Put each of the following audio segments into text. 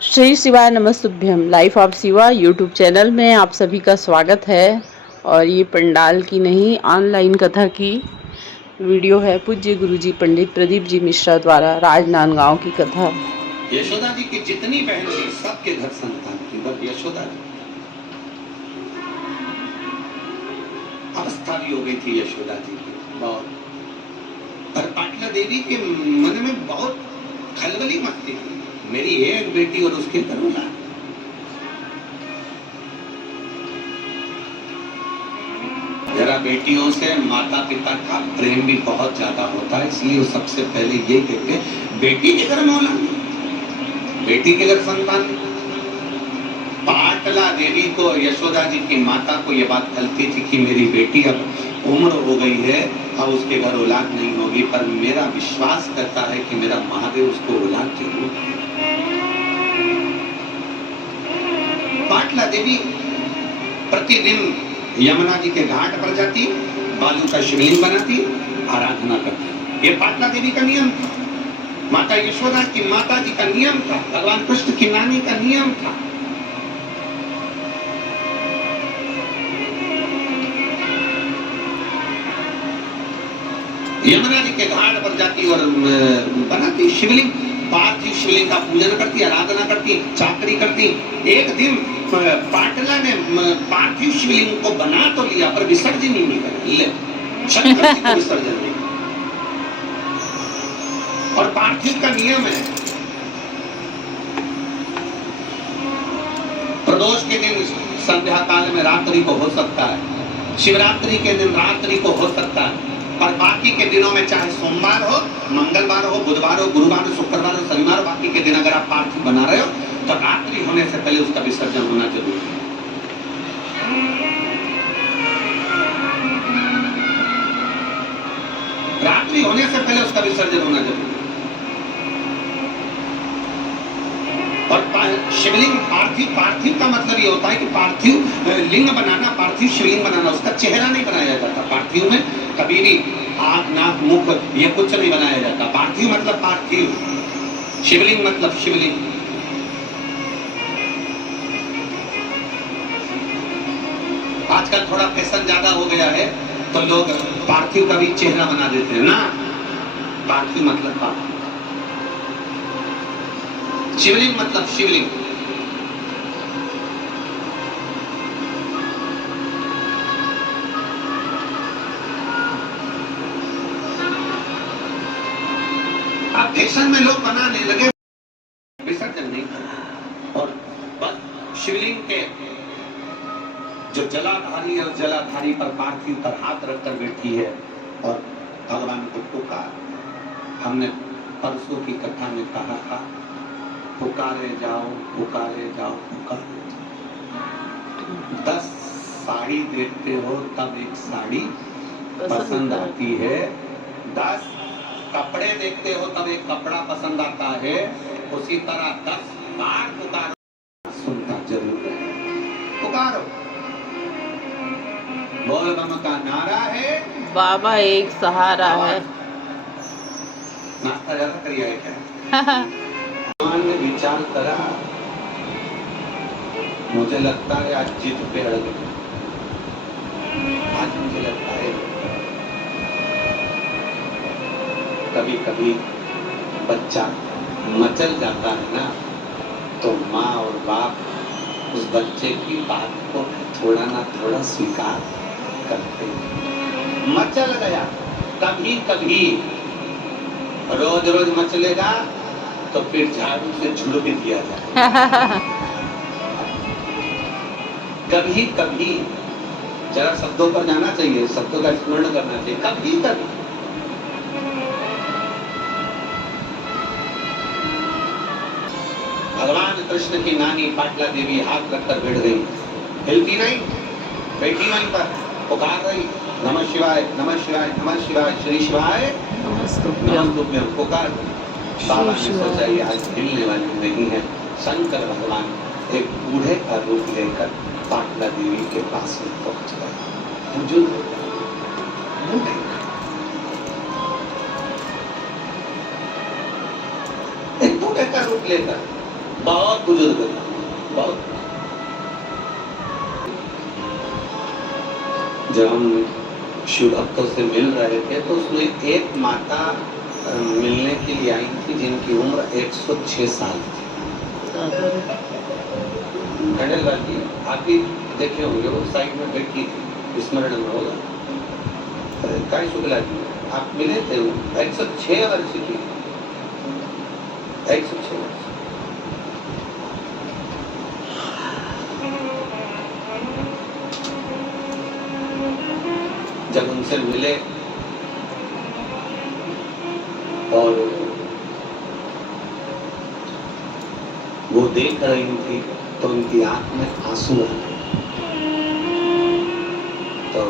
श्री शिवाय नमस्तुभ्यम। Life of Shiva YouTube channel में आप सभी का स्वागत है। और ये पंडाल की नहीं, ऑनलाइन कथा की वीडियो है। पूज्य गुरुजी पंडित प्रदीप जी मिश्रा द्वारा राजनांदगांव की कथा। यशोदा जी की जितनी बहन थी सबके घर संतान थी, बस यशोदा जी अवस्था भी हो गई थी यशोदा जी की बहुत। और पाटला देवी के मन में बहुत खलबली मचती थी, मेरी एक बेटी और उसके करुणा। जरा बेटियों से माता पिता का प्रेम भी बहुत ज्यादा होता है, इसलिए वो सबसे पहले ये कहते हैं बेटी के घर मौलाना, बेटी के घर संतान। पाटला देवी को, यशोदा जी की माता को यह बात खलती थी कि मेरी बेटी अब उम्र हो गई है, अब उसके घर औलाद नहीं होगी, पर मेरा विश्वास करता है कि मेरा महादेव उसको औलाद जरूर देगा। पाटला देवी प्रतिदिन यमुना जी के घाट पर जाती, बालू का शिवलिंग बनाती, आराधना करती। ये पाटला देवी का नियम था, माता यशोदा की माता जी का नियम था, भगवान कृष्ण की नानी का नियम था। यमुना जी के घाट पर जाती और बनाती शिवलिंग, पार्थिव शिवलिंग का पूजन करती, आराधना करती, चाकरी करती। एक दिन पाटला ने पार्थिव शिवलिंग को बना तो लिया पर विसर्जन ही नहीं कर, शंकर जी को विसर्जन नहीं। और पार्थिव का नियम है, प्रदोष के दिन संध्या काल में रात्रि को हो सकता है, शिवरात्रि के दिन रात्रि को हो सकता है, और बाकी के दिनों में चाहे सोमवार हो, मंगलवार हो, बुधवार हो, गुरुवार हो, शुक्रवार हो, शनिवार हो, बाकी के दिन अगर आप पार्थिव बना रहे हो तो रात्रि होने से पहले उसका विसर्जन होना जरूरी है। रात्रि होने से पहले उसका विसर्जन होना जरूरी है। और शिवलिंग पार्थिव, पार्थिव का मतलब ये होता है कि पार्थिव लिंग बनाना, पार्थिव शिवलिंग बनाना, उसका चेहरा नहीं बनाया जाता। पार्थिव में कभी भी आंख, नाक, मुख ये कुछ नहीं बनाया जाता। पार्थिव मतलब पार्थिव, शिवलिंग मतलब शिवलिंग। आजकल थोड़ा फैशन ज्यादा हो गया है तो लोग पार्थिव का भी चेहरा बना देते हैं ना। पार्थिव मतलब पार्थिव, शिवलिंग मतलब शिवलिंग। अब फैशन में लोग बनाने लगे, विसर्जन नहीं करते। और बस शिवलिंग के जो जलाधारी है, उस जलाधारी पर पार्थिव पर हाथ रखकर बैठी है और भगवान को पुकार। हमने परसों की कथा में कहा था, पुकारे जाओ, पुकारे जाओ, पुकारे जाओ। 10 साड़ी देखते हो तब एक साड़ी पसंद आती है, 10 कपड़े देखते हो तब एक कपड़ा पसंद आता है। उसी तरह 10 बार पुकारो, सुनता जरूर है। पुकारो, बोल बम का नारा है, बाबा एक सहारा है। नाश्ता ज्यादा करिए क्या? भगवान ने विचार करा, मुझे लगता है आज जिद पे अड़ गए। आज मुझे लगता है कभी कभी बच्चा मचल जाता है ना, तो माँ और बाप उस बच्चे की बात को थोड़ा ना थोड़ा स्वीकार करते हैं। मचल गया, कभी कभी रोज रोज मचलेगा तो फिर झाड़ू से झुड़ भी दिया जाए। कभी कभी जरा शब्दों पर जाना चाहिए, शब्दों का स्मरण करना चाहिए। कभी कभी भगवान कृष्ण की नानी पाटला देवी हाथ रखकर बैठ गई, हिलती नहीं, बैठी वहीं पर, पुकार रही, नमः शिवाय, नमः शिवाय, नमः शिवाय, श्री शिवाय नमस्तुभ्यम, पुकार। बाबा ने सोचा ये आज हिलने वाली नहीं है। शंकर भगवान एक बूढ़े का रूप लेकर पाटला देवी के पास में पहुंच गए। बुजुर्ग एक बूढ़े का रूप लेकर बहुत बुजुर्ग थे, बहुत। जब हम शिव भक्तों से मिल रहे थे तो उसमें एक माता मिलने के लिए आई थी जिनकी उम्र 106 साल थी। खंडेल लाल जी आप भी देखे होंगे, वो साइड में बैठी थी, स्मरण में होगा। काई शुक्ला जी आप मिले थे, वो 106 वर्ष की, 106 वर्ष। जब उनसे मिले और वो देख रही थी तो उनकी आंख में आंसू आ गए। तो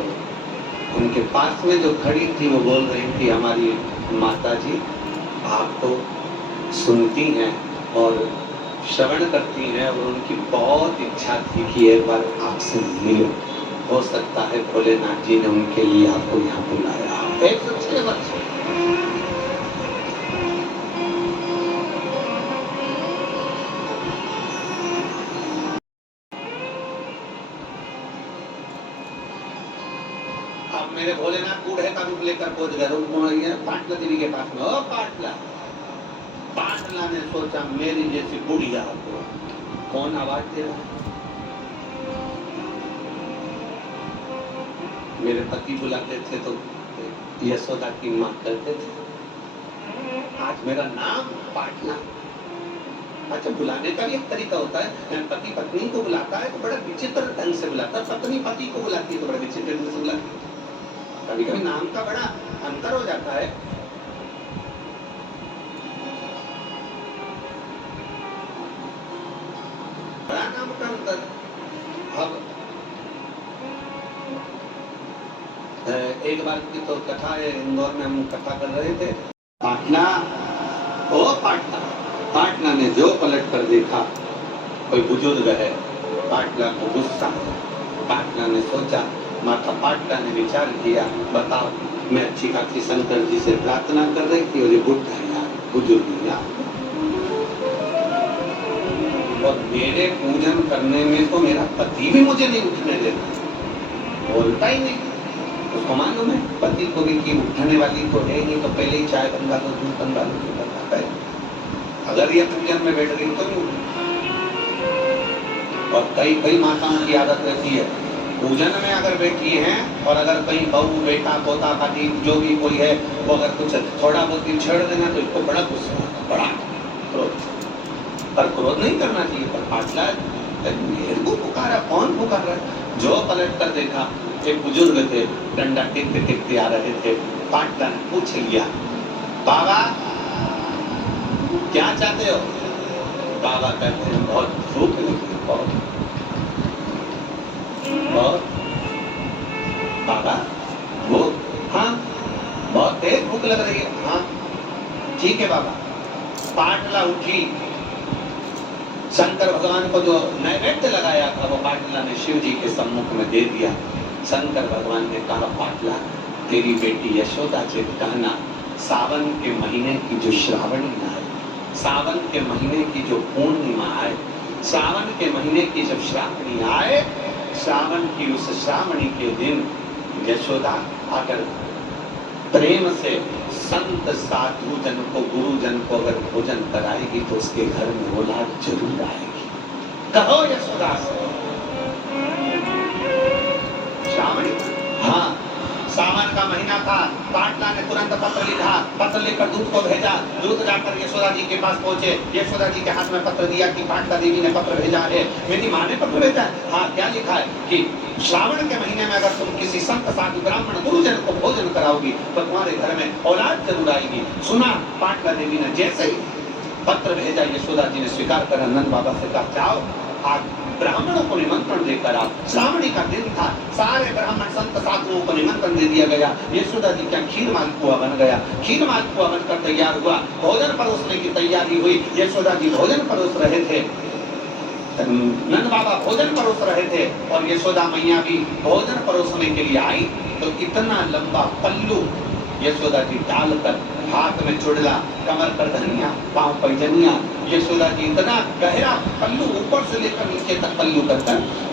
उनके पास में जो खड़ी थी वो बोल रही थी, हमारी माता जी आप तो सुनती हैं और श्रवण करती हैं और उनकी बहुत इच्छा थी कि एक बार आपसे मिलो। हो सकता है भोलेनाथ जी ने उनके लिए आपको यहाँ बुलाया। 106 वर्ष। अब मेरे भोलेनाथ बूढ़े का रूप लेकर पहुंच गए पाटला देवी के पास में। ओ पाटला, पाटला ने सोचा मेरी जैसी बुढ़िया को कौन आवाज दे रहा है। मेरे पति बुलाते थे तो यशोदा की माँ कहते थे, आज मेरा नाम पाटला। अच्छा, बुलाने का भी एक तरीका होता है। पति पत्नी को बुलाता है तो बड़ा विचित्र ढंग से बुलाता है, पत्नी पति को बुलाती है तो बड़ा विचित्र ढंग से बुलाती है। कभी कभी नाम का बड़ा अंतर हो जाता है। बड़ा नाम का अंतर। अब एक बार की तो कथा है, इंदौर में हम कथा कर रहे थे। पाटला, ओ पाटला। पाटला ने जो पलट कर देखा कोई बुजुर्ग है। पाटला को गुस्सा। पाटला ने सोचा, माता पाटला ने विचार किया, बताओ मैं अच्छी खासी शंकर जी से प्रार्थना कर रही थी और ये बुढ़ा है बुजुर्ग यार, और मेरे पूजन करने में तो मेरा पति भी मुझे नहीं उठने देता, बोलता ही नहीं। उसको मालूम है पति को भी कि उठाने वाली तो है नहीं, तो पहले ही चाय बनवा दो, दूध बनवा दो, जो बनवाता है। अगर ये पूजन में बैठ गई तो नहीं। और कई माताओं की आदत रहती है, पूजन में अगर बैठी हैं और अगर कहीं बहू बेटा पोता पाती जो भी कोई है वो अगर कुछ थोड़ा बहुत भी छेड़ देना तो इसको बड़ा गुस्सा, बड़ा क्रोध। पर क्रोध नहीं करना चाहिए। पर पाटला मेरे को पुकारा, कौन पुकार रहा है? जो पलट कर देखा एक बुजुर्ग थे, डंडा टिकते टिकते आ रहे थे। पाटला ने पूछ लिया, बाबा क्या चाहते हो? बाबा कहते हैं बहुत भूख लगी, बहुत। बाबा वो, हाँ बहुत तेज भूख लग रही है। हाँ ठीक है बाबा। पाटला उठी, शंकर भगवान को जो नैवेद्य लगाया था वो पाटला ने शिव जी के सम्मुख में दे दिया। शंकर भगवान ने कहा, पाटला तेरी बेटी यशोदा से कहना सावन के महीने की जो श्रावणी आए, सावन के महीने की जो पूर्णिमा आए, सावन के महीने की जब श्रावणी आए, श्रावण की उस श्रावणी के दिन यशोदा अगर प्रेम से संत साधु जन को, गुरु जन को अगर भोजन कराएगी तो उसके घर में औलाद जरूर आएगी। कहो यशोदा से। श्रावणी, हाँ सावन का महीना था। पाटला ने तुरंत पत्र लिखा, पत्र लिखकर दूत को भेजा। दूत जाकर यशोदा जी के पास पहुंचे। यशोदा जी के हाथ में पत्र दिया कि पाटला देवी ने पत्र भेजा है। मेरी माँ ने पत्र भेजा है। हाँ क्या लिखा है कि श्रावण के महीने में अगर तुम किसी संत साधु ब्राह्मण गुरुजन को भोजन कराओगी तो तुम्हारे घर में औलाद जरूर आएगी। सुना पाटला देवी ने जैसे ही पत्र भेजा, यशोदा जी ने स्वीकार कर नंद बाबा से कहा, जाओ आज ब्राह्मणों को निमंत्रण देकर आओ। श्रावणी का दिन था, सारे ब्राह्मण संत साधुओं को निमंत्रण दे दिया गया। यशोदा जी का खीर मालपुआ बन गया। खीर मालपुआ बनकर तैयार हुआ, भोजन परोसने की तैयारी हुई। यशोदा जी भोजन परोस रहे थे, नंद बाबा भोजन परोस रहे थे और यशोदा मैया भी भोजन परोसने के लिए आई। तो इतना लंबा पल्लू यशोदा जी डालकर, हाथ में चुड़ला, कमर पर धनिया, पांव पैजनिया, यशोदा जी इतना गहरा पल्लू ऊपर से लेकर नीचे तक पल्लू कर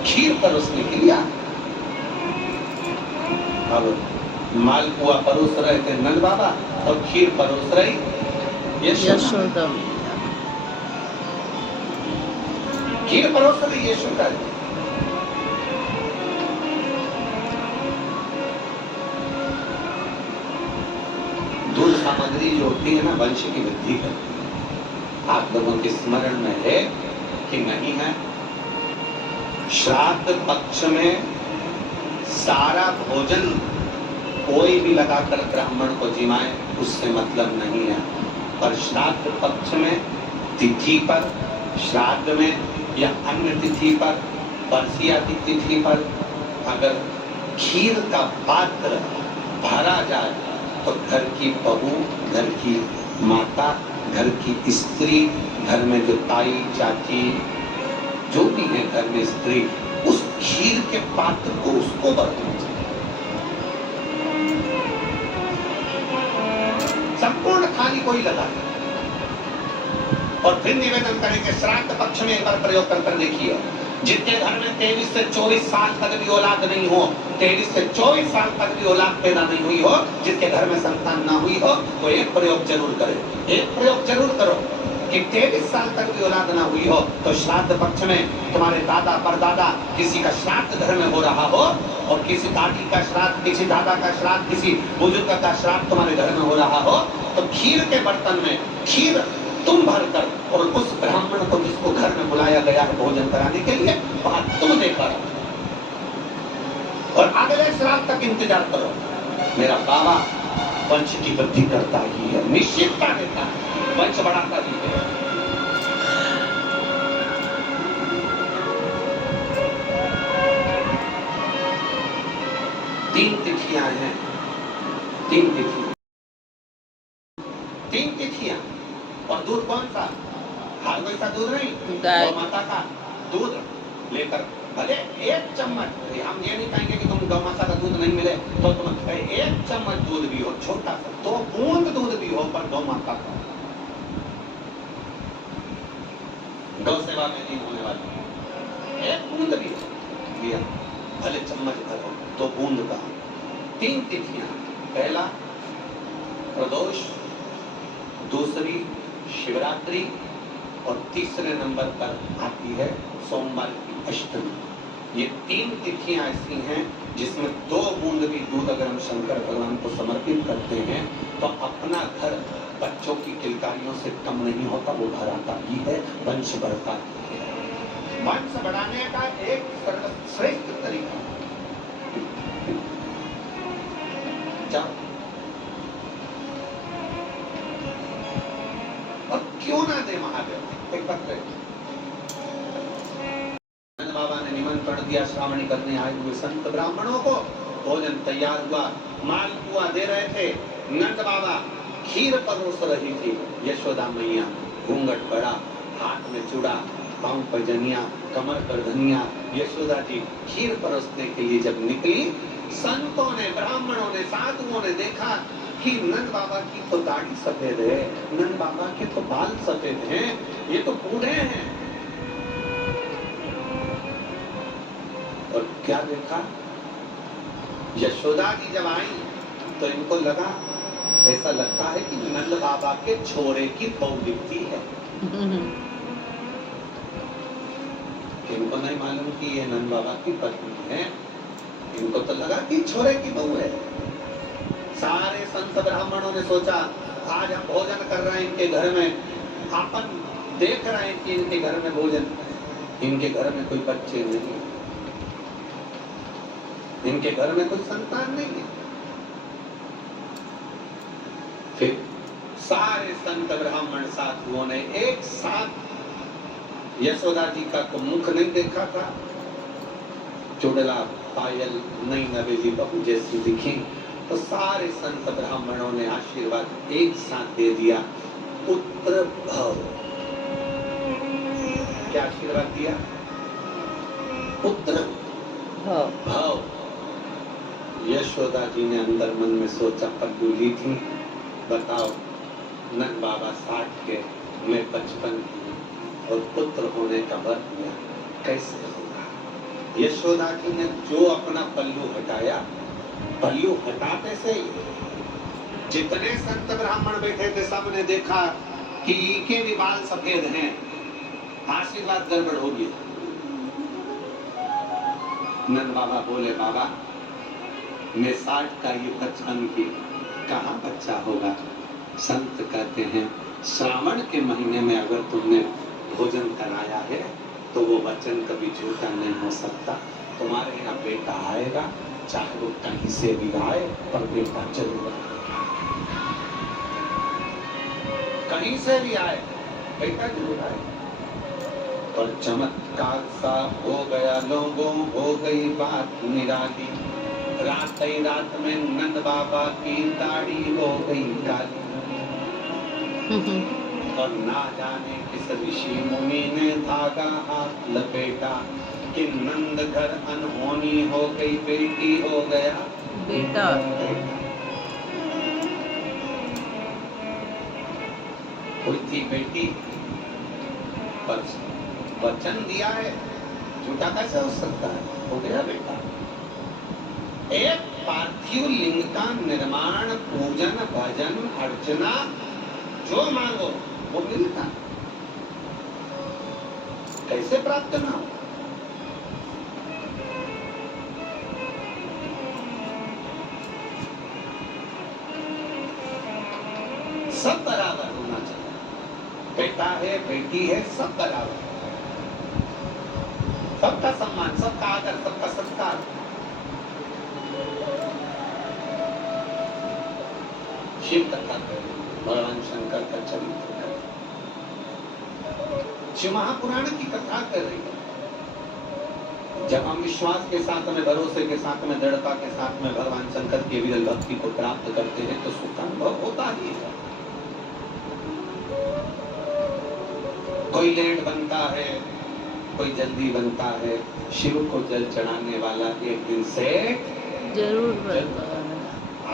खीर परोसने के लिए आए। अब मालपुआ परोस रहे थे नंद बाबा और खीर परोस रही यशोदा। खीर परोस रही यशोदा जी। दूध सामग्री जो होती है ना वंश की वृद्धि करती है। आप लोगों के स्मरण में है कि नहीं है? श्राद्ध पक्ष में सारा भोजन कोई भी लगाकर ब्राह्मण को जिमाए उससे मतलब नहीं है, पर श्राद्ध पक्ष में तिथि पर, श्राद्ध में या अन्य तिथि पर, बरसिया तिथि पर अगर खीर का पात्र भरा जाए तो घर की बहू, घर की माता, घर की स्त्री, घर में जो ताई चाची जो भी है घर में स्त्री, उस खीर के पात्र को उसको बरतना चाहिए। संपूर्ण थाली कोई लगा और फिर निवेदन करें कि श्राद्ध पक्ष में एक बार प्रयोग कर देखिए। जिनके घर में 23 से 24 साल तक भी औलाद नहीं हो, 23 से 24 साल तक भी औलाद पैदा नहीं हुई हो, जिसके घर में संतान ना हुई हो, वो एक प्रयोग जरूर करे। एक प्रयोग जरूर करो कि 23 साल तक भी औलाद ना हुई हो तो श्राद्ध पक्ष में तुम्हारे दादा परदादा किसी का श्राद्ध घर में हो रहा हो और किसी दादी का श्राद्ध, किसी दादा का श्राद्ध, किसी बुजुर्ग का श्राद्ध तुम्हारे घर में हो रहा हो तो खीर के बर्तन में खीर तुम भरकर और उस ब्राह्मण को जिसको घर में बुलाया गया है भोजन कराने के लिए वहां तुम देकर और अगले श्राद्ध तक इंतजार करो। मेरा बाबा वंश की वृद्धि करता ही है, निश्चितता देता है, वंश बढ़ाता ही है। तीन तिथियां हैं, तीन तिथियां और दूध कौन सा? हर वैसा दूध नहीं, गौ माता का दूध लेकर भले एक चम्मच, हम ये नहीं कहेंगे कि तुम गौ माता का दूध नहीं मिले तो तुम एक चम्मच दूध भी हो, छोटा सा 2 बूंद दूध भी हो, पर गौ माता का गौ सेवा में नहीं होने वाली एक बूंद भी लिया, भले चम्मच भर हो, 2 बूंद का। 3 तिथियां, पहला प्रदोष, दूसरी शिवरात्रि और तीसरे नंबर पर आती है सोमवार की अष्टमी। ये 3 तिथियां ऐसी हैं जिसमें 2 बूंद भी दूध अगर हम शंकर भगवान को समर्पित करते हैं तो अपना घर बच्चों की किलकारियों से कम नहीं होता, वो भराता ही है, वंश बढ़ता ही है। वंश बढ़ाने का एक सर्वश्रेष्ठ तरीका और क्यों ना दे महादेव एक पत्र। नंद बाबा ने निमंत्रण दिया श्रावणी करने आए हुए संत ब्राह्मणों को, भोजन तैयार हुआ, मालपुआ दे रहे थे, नंद बाबा खीर परोस रही थी, यशोदा मैया घूंघट बड़ा, हाथ में चूड़ा, पांव पर जनिया, कमर पर धनिया, यशोदा जी खीर परोसने के लिए जब निकली, संतों ने, ब्राह्मणों ने, साधुओं ने देखा कि नंद बाबा की तो दाढ़ी सफेद है, नंद बाबा के तो बाल सफेद हैं, ये तो बूढ़े हैं। और क्या देखा? यशोदा जी जब आई तो इनको लगा, ऐसा लगता है कि नंद बाबा के छोरे की बहू दिखती है। इनको नहीं मालूम कि ये नंद बाबा की पत्नी है, इनको तो लगा कि छोरे की बहू है। सारे संत ब्राह्मणों ने सोचा आज हम भोजन कर रहे हैं इनके घर में, अपन देख रहे हैं कि इनके घर में भोजन, इनके घर में कोई बच्चे नहीं, इनके घर में कोई संतान नहीं है। फिर सारे संत ब्राह्मण साधुओं ने एक साथ, यशोदा जी का तो मुख नहीं देखा था, चुड़ला पायल नई नवेली बहू जैसी दिखी, तो सारे संत ब्राह्मणों ने आशीर्वाद एक साथ दे दिया, पुत्र भव। क्या आशीर्वाद दिया? पुत्र भव। यशोदा जी ने अंदर मन में सोचा, पल्लू ली थी, बताओ नंद बाबा 60 के, में बचपन और पुत्र होने का वर दिया, कैसे होगा? यशोदा जी ने जो अपना पल्लू हटाया, पल्लू हटाते से ही जितने संत ब्राह्मण बैठे थे सबने देखा कि इनके भी बाल सफेद हैं, आशीर्वाद गड़बड़ हो गया। नंद बाबा बोले, बाबा मैं 60 का ये बचपन की कहाँ बच्चा होगा? संत कहते हैं श्रावण के महीने में अगर तुमने भोजन कराया है तो वो वचन कभी झूठा नहीं हो सकता। तुम्हारे यहाँ बेटा आएगा, चाहे वो कहीं से भी आए, पर बेटा जरूर आएगा। कहीं से भी आए, बेटा जरूर आएगा। और चमत्कार सा हो गया लोगों, हो गई बात निराली। रात ही रात में नंद बाबा की दाढ़ी हो गई काली। और ना जाने किस ऋषि मुनि ने धागा हाथ लपेटा कि नंद घर अनहोनी हो गई, बेटी हो गया बेटा। हुई थी बेटी, पर वचन दिया है, झूठा कैसे हो सकता है? हो गया बेटा। एक पार्थिव लिंग का निर्माण, पूजन, भजन, अर्चना, जो मांगो वो मिलता, कैसे प्राप्त ना हो? सब बराबर होना चाहिए। बेटा है, बेटी है, सब बराबर, सबका सम्मान, सबका आदर, सबका सत्कार। शिव कथा करें, भगवान शंकर का चरित्र करें, शिव महापुराण की कथा कर रही है। जब हम विश्वास के साथ में, भरोसे के साथ में, दृढ़ता के साथ में भगवान शंकर की विरल भक्ति को प्राप्त करते हैं तो सुख अनुभव होता ही है। कोई लेट बनता है, कोई जल्दी बनता है, शिव को जल चढ़ाने वाला एक दिन से जरूर बनता है।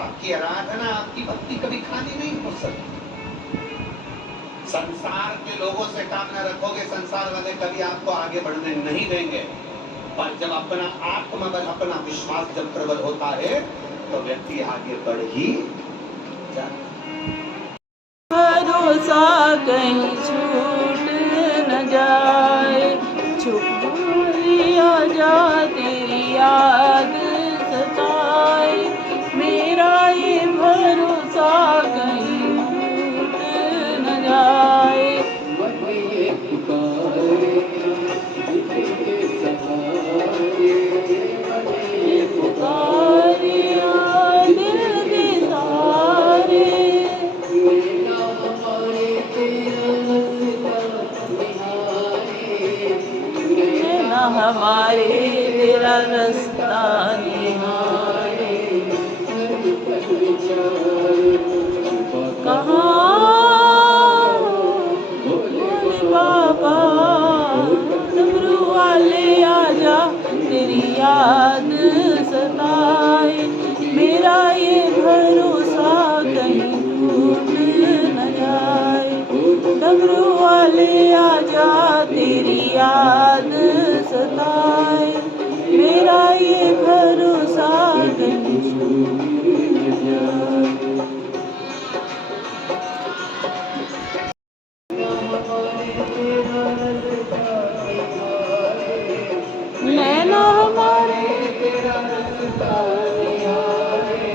आपकी आराधना, आपकी भक्ति कभी खाली नहीं हो सकती। संसार के लोगों से काम न रखोगे, संसार वाले कभी आपको आगे बढ़ने नहीं देंगे। पर जब अपना आत्मबल, अपना विश्वास जब प्रबल होता है तो व्यक्ति आगे बढ़ ही जाता। भरोसा कहीं छूट न जाए, छुप लिया जा तेरी याद सताए, मेरा ये भरोसा कहीं छूट न जाए। पुकारिया दिल के तारे, ना हमारे तेरा रास्ता निहारे। कहाँ भोले बाबा, डमरू वाले आजा, तेरी याद सताए, मेरा ये भरोसा कहीं टूट न जाए। डमरू वाले आजा, तेरी याद सताए, मेरा ये भरोसा कहीं टूट न जाए। नैना हमारे तेरा रास्ता निहारे,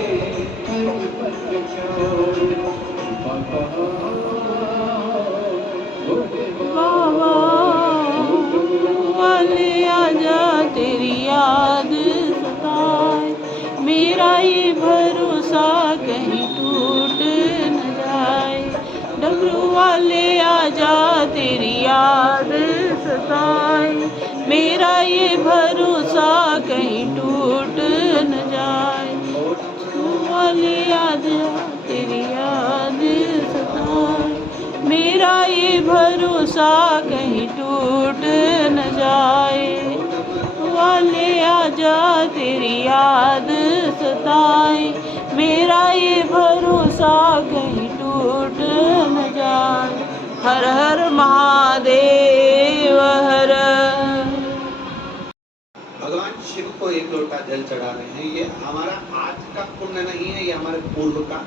बाबा वाले आजा, तेरी याद सताए, मेरा ये भरोसा कहीं टूट न जाए। डमरू वाले आजा, तेरी याद सताए, मेरा ये भरोसा कहीं टूट न जाए। वाले आजा, तेरी याद सताए, मेरा ये भरोसा कहीं टूट न जाए। वाले आजा, तेरी याद सताए, मेरा ये भरोसा कहीं टूट न जाए। हर हर महादेव हर। भगवान शिव को एक लोटा जल चढ़ा रहे हैं। ये हमारा आज का पुण्य नहीं है, ये हमारे पूर्व का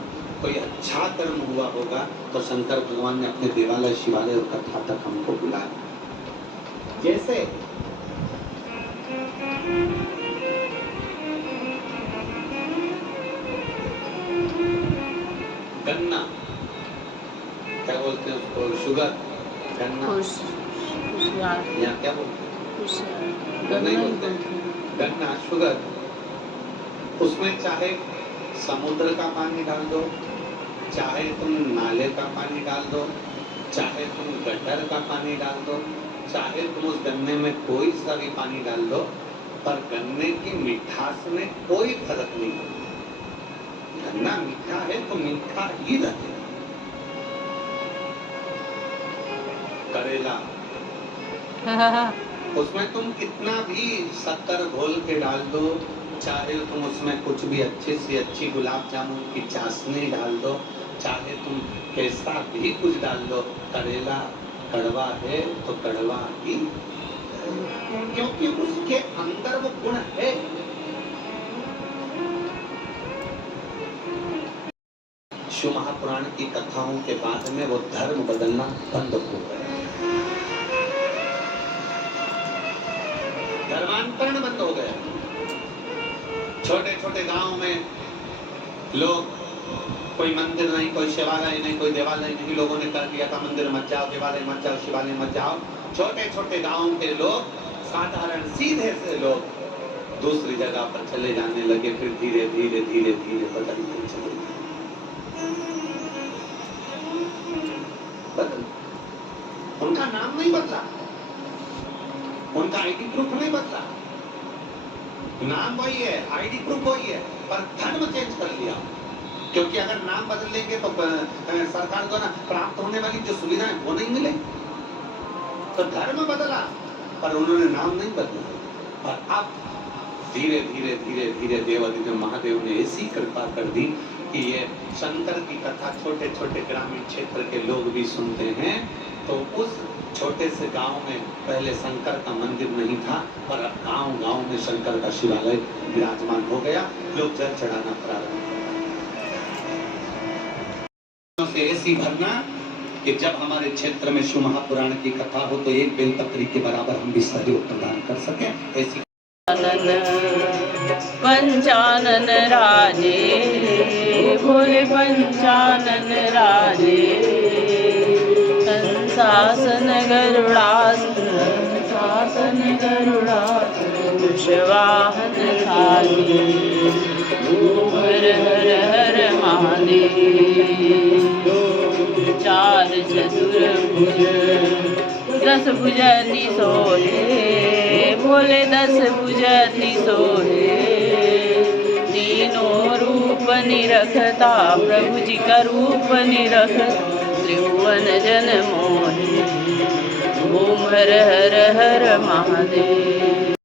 कोई अच्छा कर्म हुआ होगा तो शंकर भगवान ने अपने देवालय शिवालय और कथा तक हमको बुलाया। जैसे गन्ना, क्या बोलते हैं उसको, शुगर, गन्ना, यहाँ क्या बोलते हैं, गन्ना ही बोलते हैं, गन्ना, शुगर, उसमें चाहे समुद्र का पानी डाल दो, चाहे तुम नाले का पानी डाल दो, चाहे तुम गटर का पानी डाल दो, चाहे तुम उस गन्ने में कोई सा भी पानी डाल दो, पर गन्ने की मिठास में कोई फर्क नहीं है। गन्ना मीठा है तो मीठा ही रहेगा। करेला, उसमें तुम कितना भी शक्कर घोल के डाल दो, चाहे तुम उसमें कुछ भी अच्छी से अच्छी गुलाब जामुन की चाशनी डाल दो, चाहे तुम कैसा भी कुछ डाल दो, करेला कड़वा है तो कड़वा ही, क्योंकि उसके अंदर वो गुण है। शिव महापुराण की कथाओं के बाद में वो धर्म बदलना बंद हो गया, धर्मांतरण बंद हो गया। छोटे छोटे गांव में लोग, कोई मंदिर नहीं, कोई शिवालय नहीं, कोई देवालय नहीं, लोगों ने कर दिया था मंदिर मत जाओ, देवालय मत जाओ, शिवालय मत जाओ। छोटे छोटे गांव के लोग, साधारण सीधे से लोग दूसरी जगह पर चले जाने लगे, फिर धीरे धीरे धीरे धीरे बदलते चले गए। उनका नाम नहीं बदला, उनका आईडी प्रूफ नहीं बदला, नाम वही है, आईडी प्रूफ वही है, पर धर्म चेंज कर लिया। क्योंकि अगर नाम बदल लेंगे तो सरकार द्वारा प्राप्त होने वाली जो सुविधाएं वो नहीं मिले। तो धर्म बदला पर उन्होंने नाम नहीं बदला। और अब धीरे धीरे धीरे धीरे देवादिदेव महादेव ने ऐसी कृपा कर दी कि ये शंकर की कथा छोटे छोटे ग्रामीण क्षेत्र के लोग भी सुनते हैं। तो उस छोटे से गांव में पहले शंकर का मंदिर नहीं था, पर अब गांव गांव में शंकर का शिवालय विराजमान हो गया। लोग जल चढ़ाना प्रारंभ से ऐसी भरना कि जब हमारे क्षेत्र में शिव महापुराण की कथा हो तो एक बेलपत्री के बराबर हम भी सहयोग प्रदान कर सके। ऐसी पंचानन राजे भोले पंचानन राजे, कंसासन गरुड़ासन, कंसासन गरुड़ासन, वृषवाहन साजे, हर हर हर महादेव। चार चतुर्भुज 10 भुजनि सोहे, भोले 10 भुजनि सोहे, तीनों रूप निरखता, प्रभु जी का रूप निरखता, त्रिभुवन जन मोहे। ओम हर हर हर महादेव।